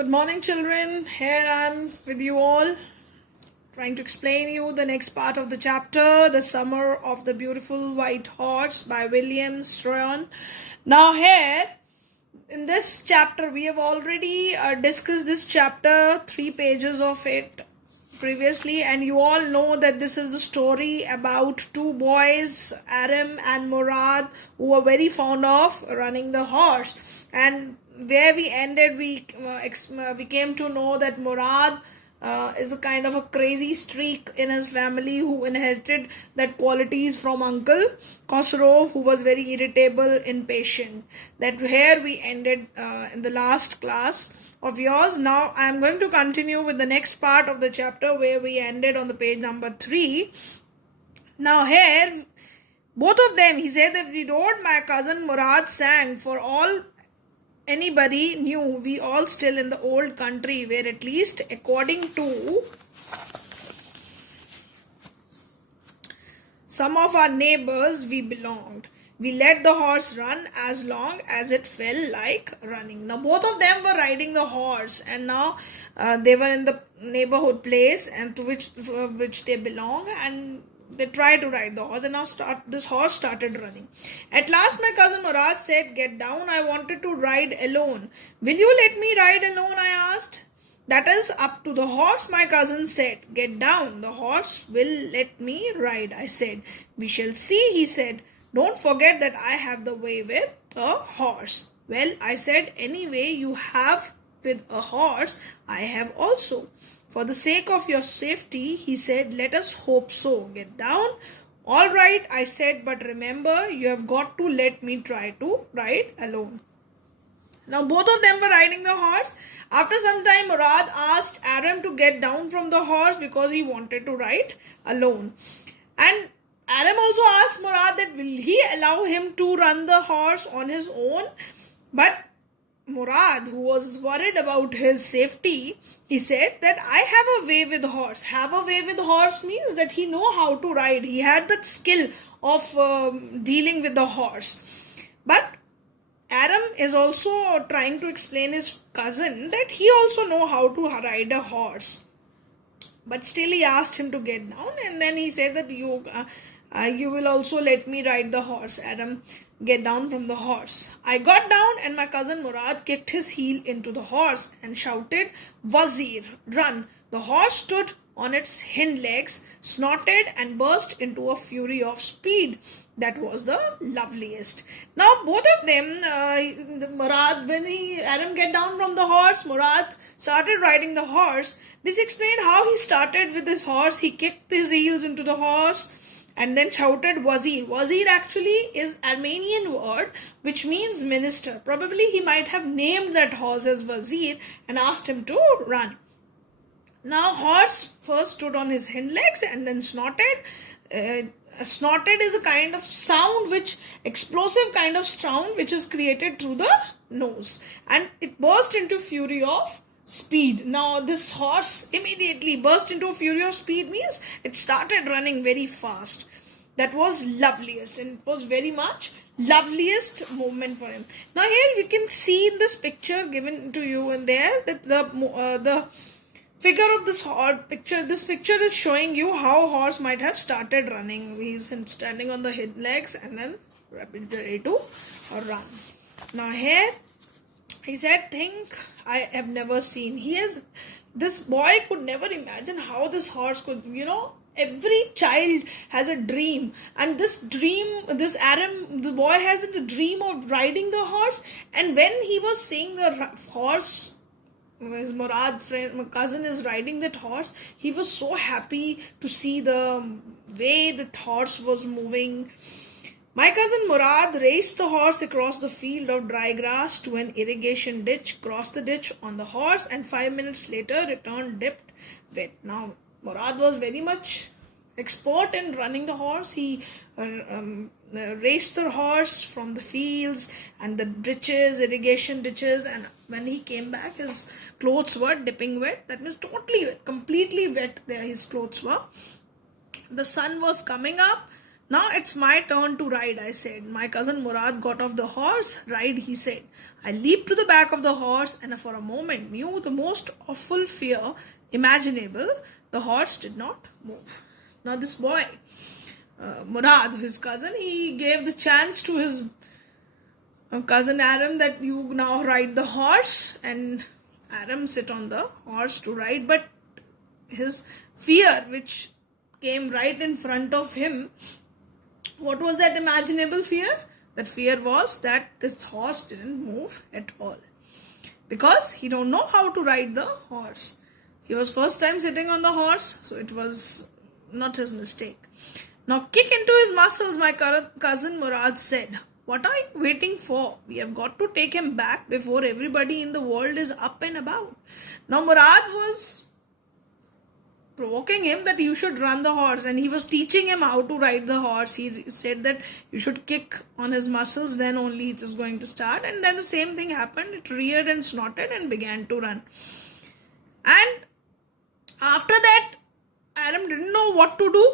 Good morning, children. Here I am with you all, trying to explain you the next part of the chapter, The Summer of the Beautiful White Horse by William Styron. Now here, in this chapter, we have already discussed this chapter, 3 pages of it previously, and you all know that this is the story about two boys, Aram and Murad, who were very fond of running the horse. And where we ended, we came to know that Murad is a kind of a crazy streak in his family who inherited that qualities from Uncle Khosrow, who was very irritable, impatient. That here we ended in the last class of yours. Now I am going to continue with the next part of the chapter where we ended on the page number 3. Now here, both of them, he said that we rode, my cousin Murad sang, for all anybody knew, we all still in the old country, where at least according to some of our neighbors we belonged. We let the horse run as long as it felt like running. Now both of them were riding the horse, and now they were in the neighborhood place and to which they belong, and they tried to ride the horse, and now this horse started running. At last my cousin Murad said, "Get down, I wanted to ride alone." "Will you let me ride alone?" I asked. "That is up to the horse," my cousin said. "Get down, the horse will let me ride," I said. "We shall see," he said. "Don't forget that I have the way with the horse." "Well," I said, "any way you have with a horse, I have also." "For the sake of your safety," he said, "let us hope so. Get down." "All right," I said, "but remember, you have got to let me try to ride alone." Now both of them were riding the horse. After some time, Murad asked Aram to get down from the horse because he wanted to ride alone. And Aram also asked Murad that will he allow him to run the horse on his own. But Murad, who was worried about his safety, he said that I have a way with horse. Have a way with horse means that he know how to ride. He had that skill of dealing with the horse. But Aram is also trying to explain his cousin that he also know how to ride a horse. But still he asked him to get down, and then he said that you will also let me ride the horse. Aram, get down from the horse. I got down, and my cousin Murad kicked his heel into the horse and shouted, "Wazir, run!" The horse stood on its hind legs, snorted, and burst into a fury of speed. That was the loveliest. Now both of them, Murad, when Aram get down from the horse, Murad started riding the horse. This explained how he started with his horse. He kicked his heels into the horse and then shouted Wazir. Wazir actually is Armenian word which means minister. Probably he might have named that horse as Wazir and asked him to run. Now horse first stood on his hind legs and then snorted. Snorted is a kind of sound, explosive kind of sound which is created through the nose, and it burst into fury of speed. Now this horse immediately burst into a fury of speed means it started running very fast. That was loveliest, and it was very much loveliest moment for him. Now here you can see in this picture given to you in there that the figure of this picture. This picture is showing you how a horse might have started running. He's standing on the hind legs and then ready to run. Now here he said, "Think I have never seen." This boy could never imagine how this horse could, every child has a dream, and this Aram, the boy has a dream of riding the horse. And when he was seeing the horse, his Murad friend, my cousin, is riding that horse, he was so happy to see the way the horse was moving. My cousin Murad raced the horse across the field of dry grass to an irrigation ditch, crossed the ditch on the horse, and 5 minutes later returned dipped wet. Now Murad was very much expert in running the horse. He raced the horse from the fields and the ditches, irrigation ditches, and when he came back, his clothes were dipping wet. That means totally wet, completely wet there his clothes were. The sun was coming up. Now it's my turn to ride, I said. My cousin Murad got off the horse. Ride, he said. I leaped to the back of the horse and for a moment knew the most awful fear imaginable. The horse did not move. Now this boy, Murad, his cousin, he gave the chance to his cousin Aram that you now ride the horse, and Aram sit on the horse to ride, but his fear which came right in front of him, what was that imaginable fear? That fear was that this horse didn't move at all, because he don't know how to ride the horse. He was first time sitting on the horse, so it was not his mistake. Now kick into his muscles, my cousin Murad said. What are you waiting for? We have got to take him back before everybody in the world is up and about. Now Murad was provoking him that you should run the horse, and he was teaching him how to ride the horse. He said that you should kick on his muscles, then only it is going to start. And then the same thing happened. It reared and snorted and began to run. And after that, Aram didn't know what to do.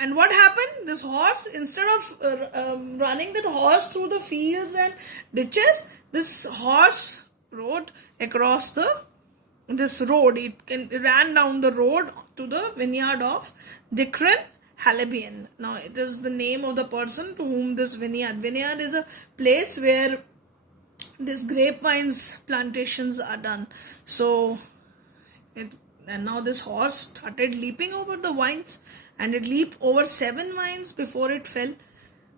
And what happened? This horse, instead of running that horse through the fields and ditches, this horse rode across this road. It ran down the road to the vineyard of Dikran Halabian. Now, it is the name of the person to whom this vineyard. Vineyard is a place where these grapevines plantations are done. So, and now this horse started leaping over the vines, and it leaped over 7 vines before it fell.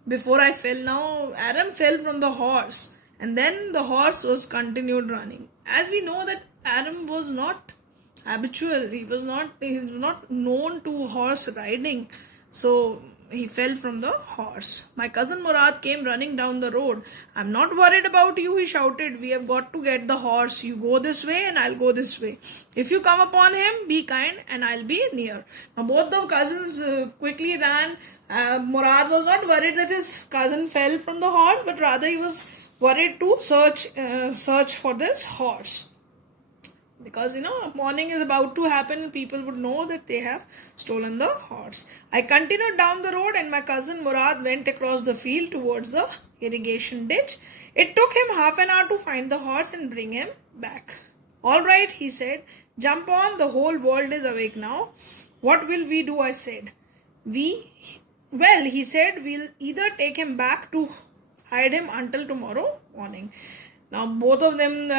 Before I fell, now Aram fell from the horse, and then the horse was continued running. As we know that Aram was not habitual, he was not known to horse riding, so he fell from the horse. My cousin Murad came running down the road. I'm not worried about you, he shouted. We have got to get the horse. You go this way and I'll go this way. If you come upon him, be kind and I'll be near. Now both the cousins quickly ran. Murad was not worried that his cousin fell from the horse, but rather he was worried to search for this horse. Because morning is about to happen, people would know that they have stolen the horse. I continued down the road and my cousin Murad went across the field towards the irrigation ditch. It took him half an hour to find the horse and bring him back. All right, he said, jump on, the whole world is awake now. What will we do? I said. Well, he said, we'll either take him back to hide him until tomorrow morning. Now both of them,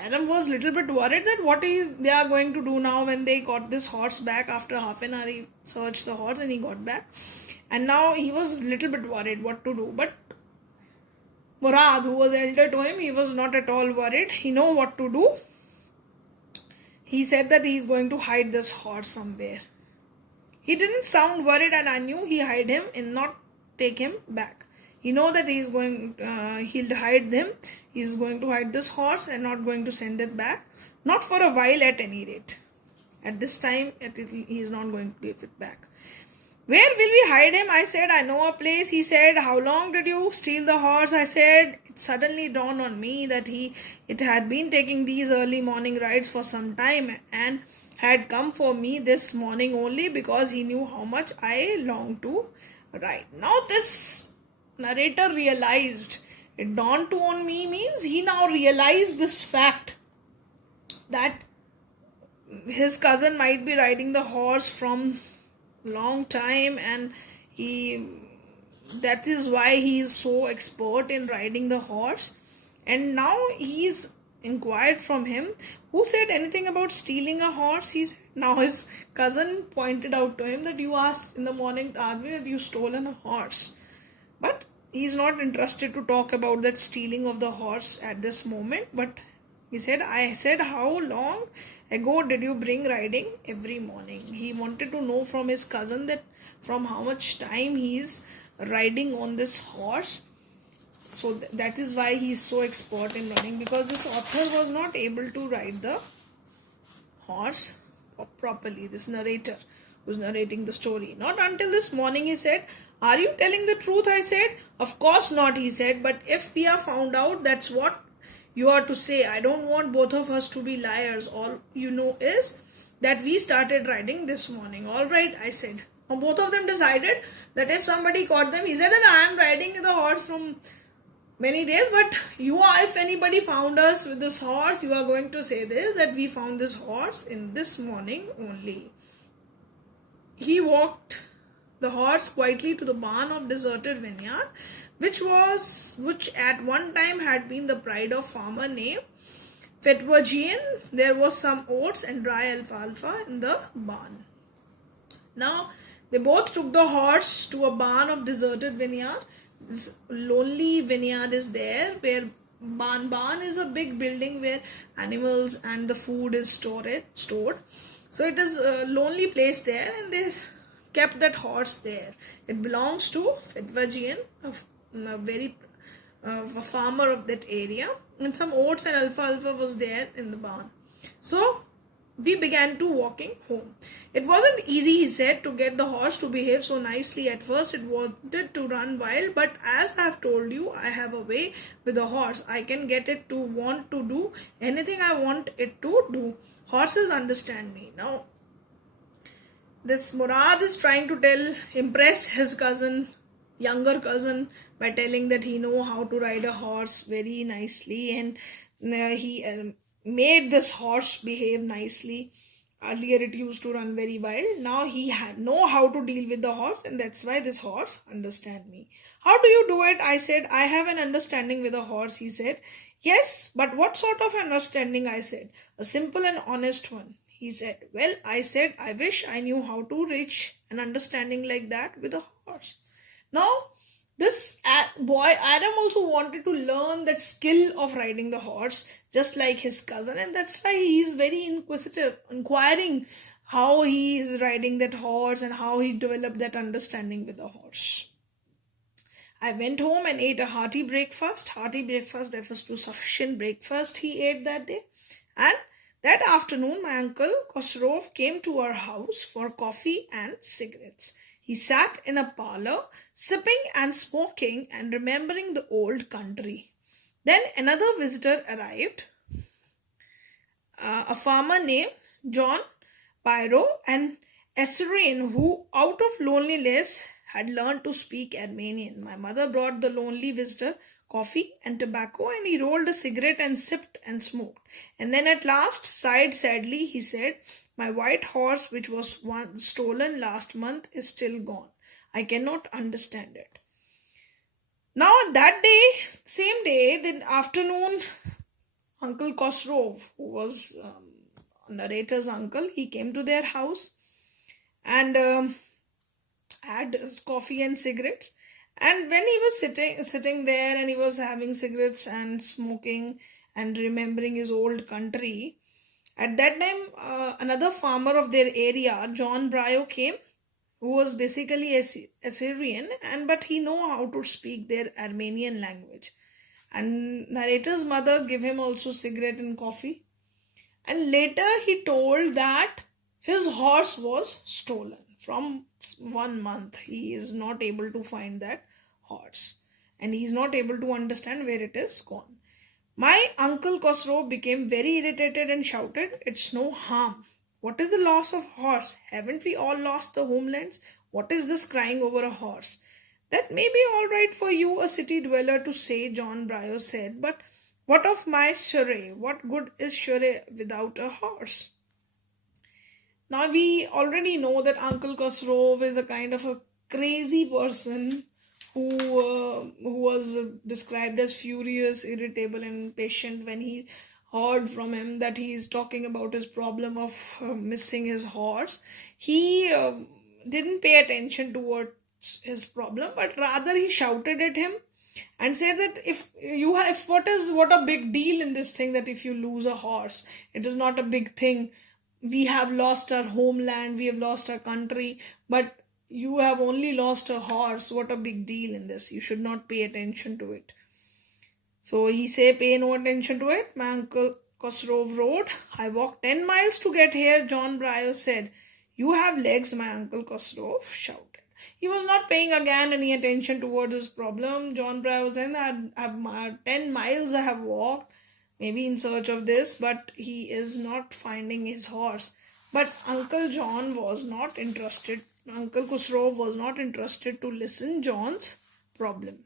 Adam was a little bit worried that what they are going to do now when they got this horse back. After half an hour, he searched the horse and he got back. And now he was a little bit worried what to do. But Murad, who was elder to him, he was not at all worried. He knew what to do. He said that he is going to hide this horse somewhere. He didn't sound worried, and I knew he hide him and not take him back. He know that he'll hide them. He's going to hide this horse and not going to send it back. Not for a while at any rate. At this time, he is not going to give it back. Where will we hide him? I said, I know a place. He said, how long did you steal the horse? I said, it suddenly dawned on me that it had been taking these early morning rides for some time and had come for me this morning only because he knew how much I longed to ride. Now this narrator realized, it dawned on me means he now realized this fact that his cousin might be riding the horse from long time, and that is why he is so expert in riding the horse. And now he's inquired from him, who said anything about stealing a horse? Now his cousin pointed out to him that you asked in the morning that you stolen a horse, but he's not interested to talk about that stealing of the horse at this moment. But he said, I said, how long ago did you bring riding every morning? He wanted to know from his cousin that from how much time he's riding on this horse. So that is why he is so expert in running, because this author was not able to ride the horse properly. This narrator who's narrating the story. Not until this morning, he said. Are you telling the truth? I said. Of course not, he said. But if we are found out, that's what you are to say. I don't want both of us to be liars. All you know is that we started riding this morning. All right, I said. Now both of them decided that if somebody caught them, he said that I am riding the horse from many days, but if anybody found us with this horse, you are going to say this, that we found this horse in this morning only. He walked the horse quietly to the barn of deserted vineyard, which at one time had been the pride of farmer named Fetwajian. There was some oats and dry alfalfa in the barn. Now they both took the horse to a barn of deserted vineyard. This lonely vineyard is there, where barn is a big building where animals and the food is stored. So it is a lonely place there, and they kept that horse there. It belongs to Fedvajian, a farmer of that area, and some oats and alfalfa was there in the barn. So we began to walking home. It wasn't easy, he said, to get the horse to behave so nicely. At first it wanted to run wild, but as I have told you, I have a way with the horse. I can get it to want to do anything I want it to do. Horses understand me. Now this Murad is trying to impress his younger cousin, by telling that he know how to ride a horse very nicely, and he made this horse behave nicely. Earlier it used to run very wild. Now he know how to deal with the horse, and that's why this horse understand me. How do you do it? I said. I have an understanding with a horse, he said. Yes, but what sort of understanding? I said. A simple and honest one, he said. Well, I said, I wish I knew how to reach an understanding like that with a horse. Now this boy Adam also wanted to learn that skill of riding the horse, just like his cousin, and that's why he is very inquisitive, inquiring how he is riding that horse and how he developed that understanding with the horse. I went home and ate a hearty breakfast. Hearty breakfast refers to sufficient breakfast he ate that day. And that afternoon, my uncle Khosrow came to our house for coffee and cigarettes. He sat in a parlor, sipping and smoking and remembering the old country. Then another visitor arrived, a farmer named John Pyro, an Assyrian who, out of loneliness, had learned to speak Armenian. My mother brought the lonely visitor coffee and tobacco, and he rolled a cigarette and sipped and smoked. And then at last, sighed sadly, he said, my white horse, which was once stolen last month, is still gone. I cannot understand it. Now that day, same day, the afternoon, Uncle Khosrow, who was narrator's uncle, he came to their house and had coffee and cigarettes. And when he was sitting there and he was having cigarettes and smoking and remembering his old country, at that time, another farmer of their area, John Bryo, came, who was basically Assyrian, but he know how to speak their Armenian language. And narrator's mother gave him also cigarette and coffee. And later he told that his horse was stolen from 1 month. He is not able to find that horse, and he is not able to understand where it is gone. My uncle Khosrow became very irritated and shouted, it's no harm. What is the loss of horse? Haven't we all lost the homelands? What is this crying over a horse? That may be all right for you, a city dweller, to say, John Bryo said, but what of my Shure? What good is Shure without a horse? Now we already know that Uncle Khosrow is a kind of a crazy person who was described as furious, irritable, and impatient when he heard from him that he is talking about his problem of missing his horse. He didn't pay attention towards his problem, but rather he shouted at him and said that what a big deal in this thing, that if you lose a horse, it is not a big thing. We have lost our homeland, we have lost our country, but you have only lost a horse. What a big deal in this. You should not pay attention to it. So he said, pay no attention to it. My uncle Khosrow wrote, I walked 10 miles to get here, John Bryo said. You have legs, my uncle Khosrow shouted. He was not paying again any attention towards his problem. John Bryo said, I have 10 miles I have walked, maybe in search of this, but he is not finding his horse. But Uncle John was not interested Uncle Khusro was not interested to listen John's problem.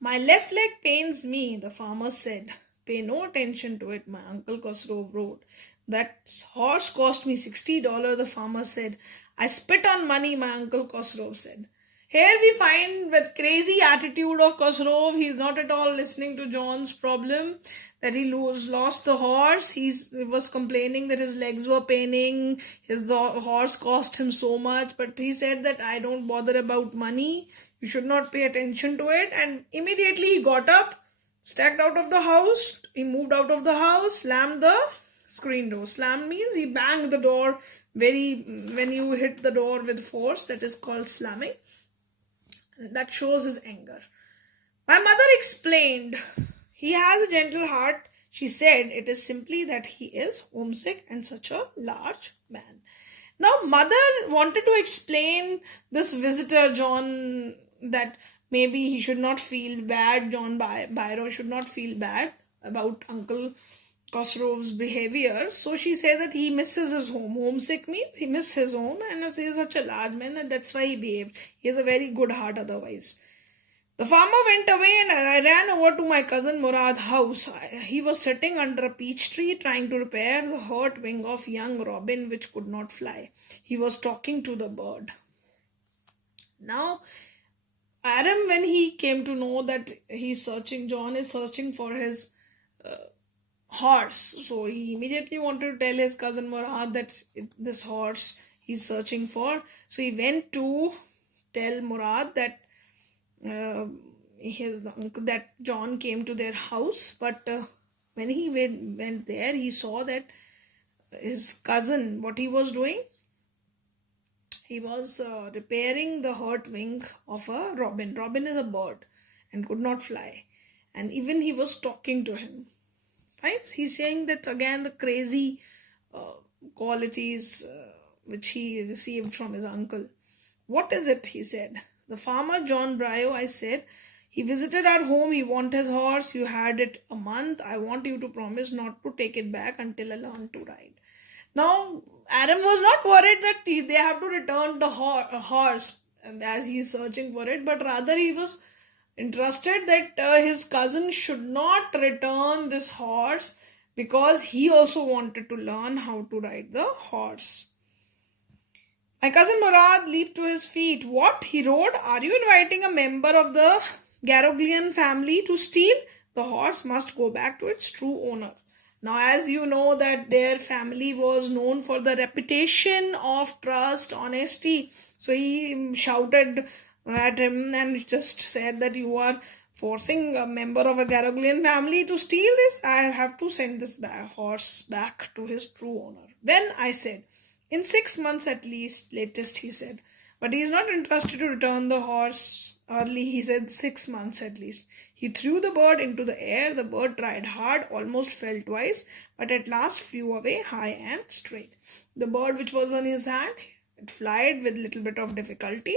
My left leg pains me, the farmer said. Pay no attention to it, my Uncle Khosrow wrote. That horse cost me $60, the farmer said. I spit on money, my Uncle Khosrow said. Here we find with crazy attitude of Khosrow, he's not at all listening to John's problem, that he lost the horse. He was complaining that his legs were paining, the horse cost him so much, but he said that I don't bother about money, you should not pay attention to it. And immediately he got up, stacked out of the house, he moved out of the house, slammed the screen door. Slam means he banged the door when you hit the door with force, that is called slamming. That shows his anger. My mother explained, he has a gentle heart. She said it is simply that he is homesick and such a large man. Now, mother wanted to explain this visitor, John, that maybe he should not feel bad, John Byron should not feel bad about Uncle Khosrow's behavior. So she said that he misses his home. Homesick means he misses his home, and he is such a large man and that's why he behaved. He has a very good heart otherwise. The farmer went away and I ran over to my cousin Murad's house. He was sitting under a peach tree trying to repair the hurt wing of young robin which could not fly. He was talking to the bird. Now, Adam, when he came to know that John is searching for his horse, so he immediately wanted to tell his cousin Murad that this horse he's searching for. So he went to tell Murad that that John came to their house, but when he went there, he saw that his cousin, what he was doing, he was repairing the hurt wing of a robin. Robin is a bird and could not fly, and even he was talking to him. Right? He's saying that again the crazy qualities which he received from his uncle. What is it? He said. The farmer John Bryo, I said, he visited our home. He wanted his horse. You had it a month. I want you to promise not to take it back until I learn to ride. Now, Adam was not worried that they have to return the horse as he is searching for it, but rather he was interested that his cousin should not return this horse because he also wanted to learn how to ride the horse. My cousin Murad leaped to his feet. What? He roared. Are you inviting a member of the Garoglian family to steal? The horse must go back to its true owner. Now, as you know that their family was known for the reputation of trust, honesty. So he shouted at him and just said that you are forcing a member of a Garoglian family to steal this. I have to send this horse back to his true owner. Then I said, in 6 months at least, latest, he said. But he is not interested to return the horse early. He said 6 months at least. He threw the bird into the air. The bird tried hard, almost fell twice, but at last flew away high and straight. The bird which was on his hand, it flied with little bit of difficulty.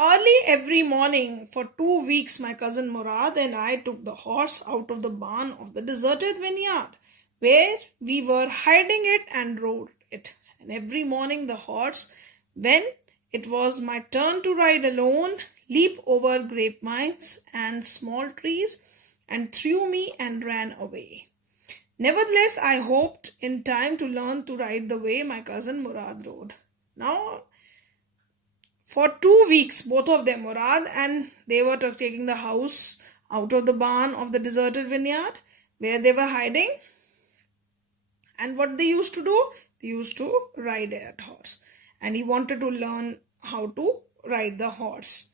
Early every morning for 2 weeks, my cousin Murad and I took the horse out of the barn of the deserted vineyard, where we were hiding it, and rode it. And every morning the horse, when it was my turn to ride alone, leap over grapevines and small trees, and threw me and ran away. Nevertheless, I hoped in time to learn to ride the way my cousin Murad rode. Now, for 2 weeks, both of them, Murad and they were taking the house out of the barn of the deserted vineyard where they were hiding. And what they used to do? They used to ride that horse. And he wanted to learn how to ride the horse.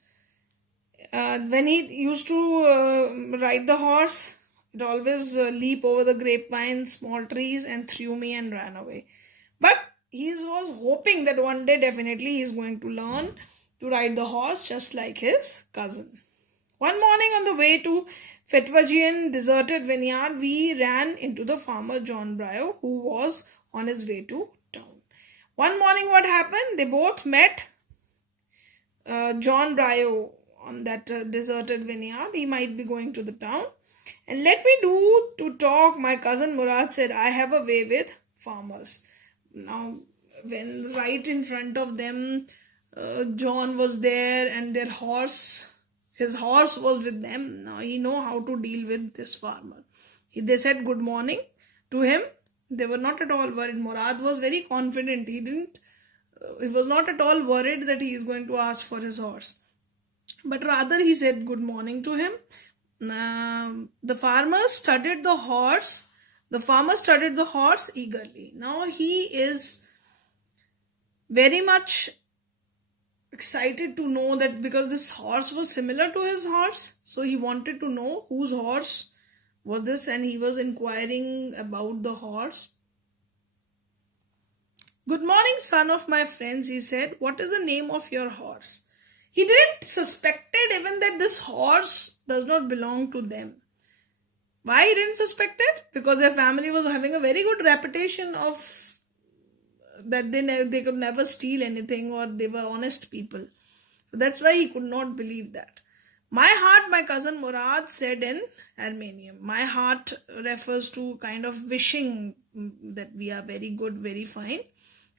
When he used to ride the horse, it always leap over the grapevines, small trees, and threw me and ran away. But he was hoping that one day definitely he is going to learn to ride the horse just like his cousin. One morning on the way to Fetwagian deserted vineyard, we ran into the farmer John Bryo, who was on his way to town. One morning what happened? They both met John Bryo on that deserted vineyard. He might be going to the town. And let me do to talk. My cousin Murad said, I have a way with farmers. Now, when right in front of them, John was there and his horse was with them. Now he know how to deal with this farmer. They said good morning to him. They were not at all worried. Murad was very confident. He was not at all worried that he is going to ask for his horse. But rather he said good morning to him. The farmer studied the horse. The farmer studied the horse eagerly. Now he is very much excited to know that, because this horse was similar to his horse, so he wanted to know whose horse was this, and he was inquiring about the horse. Good morning, son of my friends, he said. What is the name of your horse? He didn't suspected even that this horse does not belong to them. Why he didn't suspect it? Because their family was having a very good reputation of that they could never steal anything, or they were honest people. So that's why he could not believe that. My heart, my cousin Murad said in Armenian. My heart refers to kind of wishing that we are very good, very fine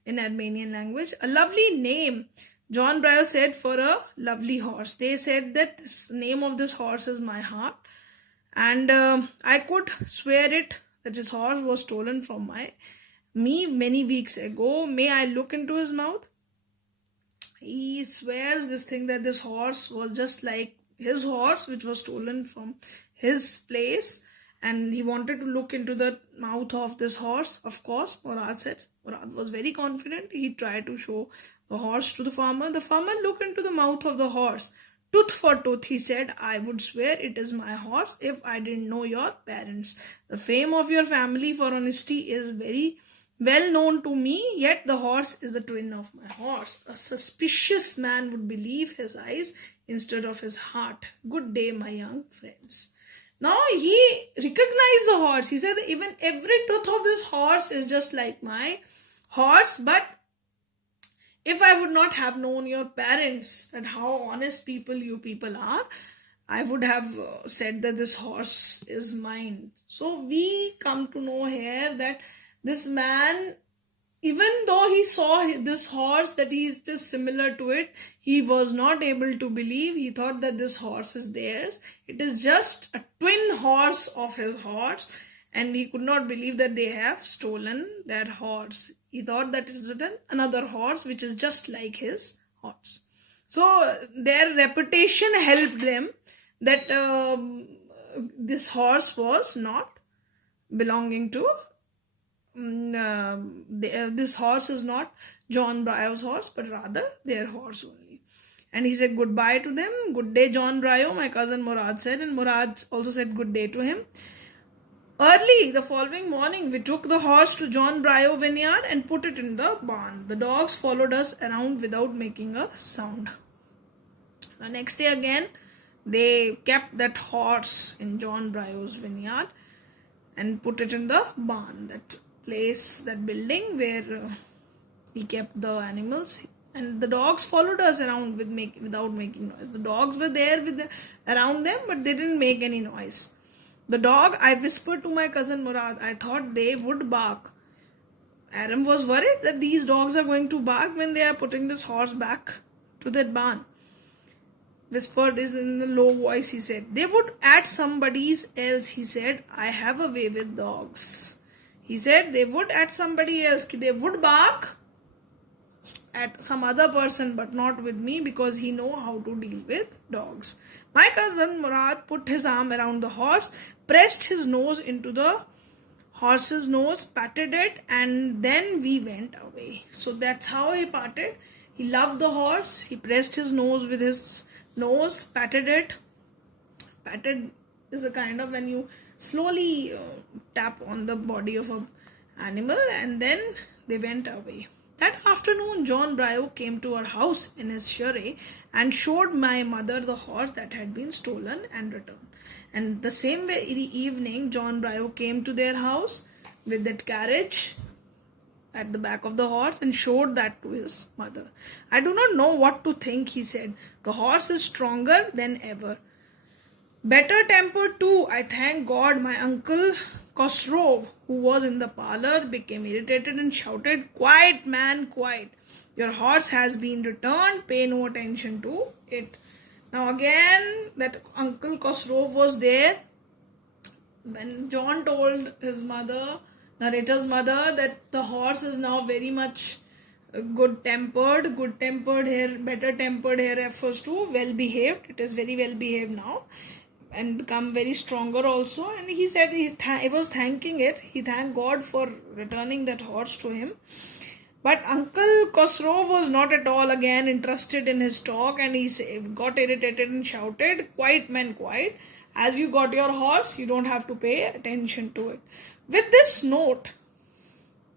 in Armenian language. A lovely name, John Brio said, for a lovely horse. They said that this name of this horse is my heart. And I could swear it that his horse was stolen from me many weeks ago. May I look into his mouth? He swears this thing that this horse was just like his horse, which was stolen from his place, and he wanted to look into the mouth of this horse. Of course, Murad said. Murad was very confident. He tried to show the horse to the farmer. The farmer looked into the mouth of the horse. Tooth for tooth, he said, I would swear it is my horse if I didn't know your parents. The fame of your family for honesty is very well known to me, yet the horse is the twin of my horse. A suspicious man would believe his eyes instead of his heart. Good day, my young friends. Now he recognized the horse. He said, even every tooth of this horse is just like my horse, but if I would not have known your parents, that how honest people you people are, I would have said that this horse is mine. So we come to know here that this man, even though he saw this horse, that he is just similar to it, he was not able to believe. He thought that this horse is theirs. It is just a twin horse of his horse, and he could not believe that they have stolen that horse. He thought that it is another horse which is just like his horse. So their reputation helped them that this horse was not belonging to this horse is not John Brio's horse, but rather their horse only. And he said goodbye to them. Good day, John Brio, my cousin Murad said, and Murad also said good day to him. Early the following morning, we took the horse to John Brio vineyard and put it in the barn. The dogs followed us around without making a sound. The next day again, they kept that horse in John Brio's vineyard and put it in the barn, that place, that building where he kept the animals. And the dogs followed us around without making noise. The dogs were there around them, but they didn't make any noise. The dog, I whispered to my cousin Murad, I thought they would bark. Aram was worried that these dogs are going to bark when they are putting this horse back to that barn. Whispered is in a low voice, he said. They would at somebody's else, he said. I have a way with dogs. He said they would at somebody else. They would bark at some other person, but not with me, because he know how to deal with dogs. My cousin Murad put his arm around the horse, pressed his nose into the horse's nose, patted it, and then we went away. So that's how he parted. He loved the horse. He pressed his nose with his nose, patted it. Patted is a kind of when you slowly tap on the body of an animal, and then they went away. That afternoon, John Brio came to our house in his surrey and showed my mother the horse that had been stolen and returned. And the same way in the evening, John Brio came to their house with that carriage at the back of the horse and showed that to his mother. I do not know what to think, he said. The horse is stronger than ever. Better tempered too, I thank God. My uncle Khosrow, who was in the parlor, became irritated and shouted, "Quiet, man, quiet. Your horse has been returned. Pay no attention to it." Now again, that Uncle Khosrow was there when John told his mother, narrator's mother, that the horse is now very much good tempered here, better tempered here refers to well behaved. It is very well behaved now and become very stronger also. And he said he was thanking it. He thanked God for returning that horse to him. But Uncle Khosrow was not at all again interested in his talk, and he got irritated and shouted, "Quiet, man, quiet. As you got your horse, you don't have to pay attention to it." With this note,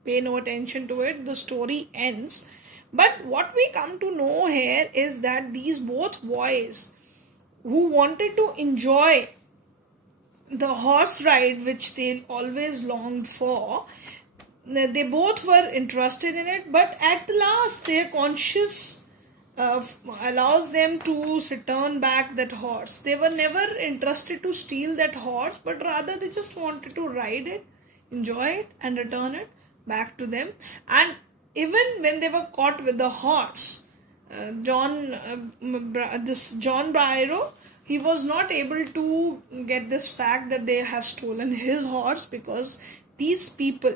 pay no attention to it, the story ends. But what we come to know here is that these both boys who wanted to enjoy the horse ride which they always longed for, they both were interested in it, but at last their conscience allows them to return back that horse. They were never interested to steal that horse, but rather they just wanted to ride it, enjoy it, and return it back to them. And even when they were caught with the horse, John Bryro, he was not able to get this fact that they have stolen his horse, because these people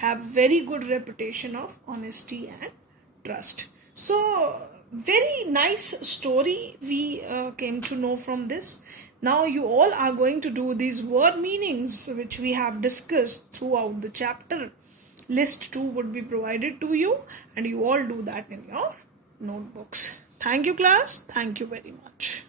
have very good reputation of honesty and trust. So very nice story we came to know from this. Now you all are going to do these word meanings which we have discussed throughout the chapter. List 2 would be provided to you, and you all do that in your notebooks. Thank you, class. Thank you very much.